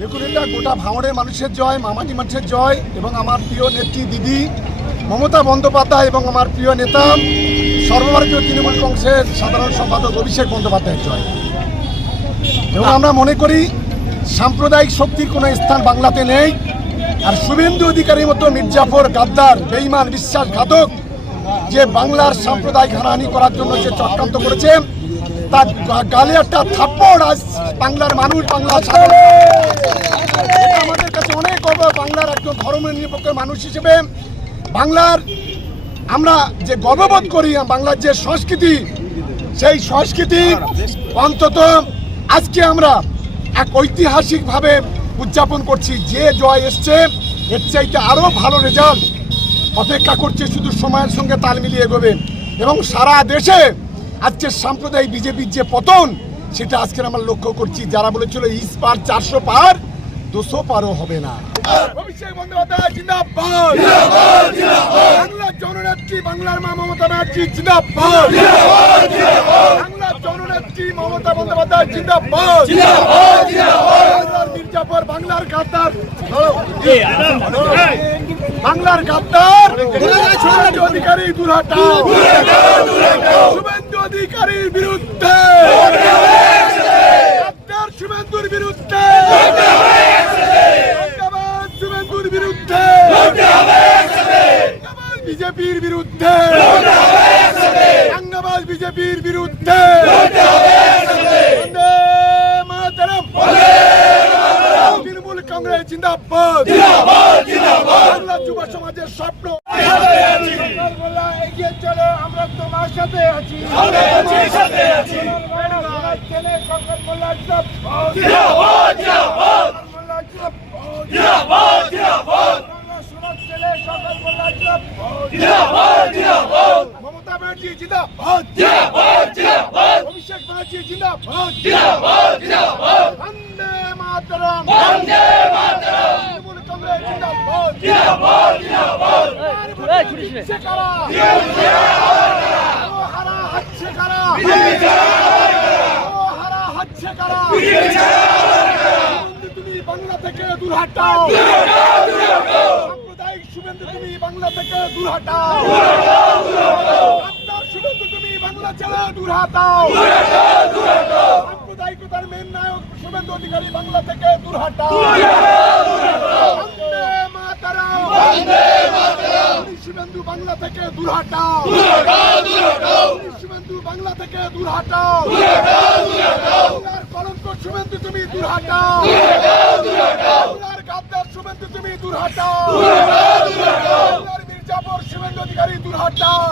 দেখুন, এটা গোটা ভাঙড়ের মানুষের জয়, মামাটি মানুষের জয় এবং আমার প্রিয় নেত্রী দিদি মমতা বন্দ্যোপাধ্যায় এবং আমার প্রিয় নেতা সর্বভারতীয় তৃণমূল কংগ্রেসের সাধারণ সম্পাদক অভিষেক বন্দ্যোপাধ্যায়ের জয়। এবং আমরা মনে করি সাম্প্রদায়িক শক্তির কোনো স্থান বাংলাতে নেই। আর শুভেন্দু অধিকারীর মতো মির্জাফর, গাদ্দার, বেঈমান, বিশ্বাসঘাতক যে বাংলার সাম্প্রদায়িক হানাহানি করার জন্য যে চক্রান্ত করেছে তার গালে একটা থাপ্পড় আজ বাংলার মানুষ, বাংলার আমাদের কাছে অনেক গর্ব। বাংলার একজন ধর্মনিরপেক্ষ মানুষ হিসেবে বাংলার আমরা যে গর্ববোধ করি, বাংলার যে সংস্কৃতি, সেই সংস্কৃতি অন্তত আজকে আমরা এক ঐতিহাসিকভাবে উদযাপন করছি। যে জয় এসছে এর চাইতে আরও ভালো রেজাল্ট অপেক্ষা করছে, শুধু সময়ের সঙ্গে তাল মিলিয়ে এগোবে। এবং সারা দেশে আজকে সাম্প্রদায়িক বিজেপির যে পতন সেটা আজকে আমরা লক্ষ্য করছি। যারা বলেছিল ইস পার 400 পার 200 পারও হবে না। অভিষেক বন্দ্যোপাধ্যায় জিন্দাবাদ, বাংলার জননেত্রী বাংলার মা মমতা ব্যানার্জি জিন্দাবাদ, বাংলার জননেত্রী মমতা বন্দ্যোপাধ্যায় জিন্দাবাদ, বাংলার মির্জাফর, বাংলার গাদ্দার, বাংলার গাদ্দার শুভেন্দু অধিকারী দূর হটাও, শুভেন্দু অধিকারীর বিরুদ্ধে, গাদ্দার শুভেন্দুর বিরুদ্ধে, শুভেন্দুর বিরুদ্ধে, বিজেপির বিরুদ্ধে, বাংলাবাজ বিজেপির বিরুদ্ধে, তৃণমূল কংগ্রেস জিন্দাবাদ, বাংলা যুব সমাজের স্বপ্ন এগিয়ে চলো, আমরা তোমার সাথে আছি, মমতা ব্যানার্জি জিন্দাবাদ, অভিষেক ব্যানার্জি জিন্দাবাদ, বন্দে মাতরম, তৃণমূল কংগ্রেস জিন্দাবাদ, হারা হচ্ছে কারা, হারা হচ্ছে কারা, তুমি বাংলা থেকে দূর হটাও, সাম্প্রদায়িক শুভেন্দু তুমি বাংলা থেকে দূর হটাও, গাদ্দার শুভেন্দু তুমি বাংলা ছেড়ে দূর হটাও, সাম্প্রদায়িকতার মেন নায়ক শুভেন্দু অধিকারী বাংলা থেকে দূর হটাও, বন্দে মাতরম, শুভেন্দু বাংলা থেকে দূর হটাও, শুভেন্দু বাংলা থেকে দূর হটাও, বাংলার কলঙ্ক শুভেন্দু তুমি দূর হটাও, বাংলার গাদ্দার শুভেন্দু তুমি দূর হটাও, বাংলার মির্জাফর শুভেন্দু অধিকারী দূর হটাও।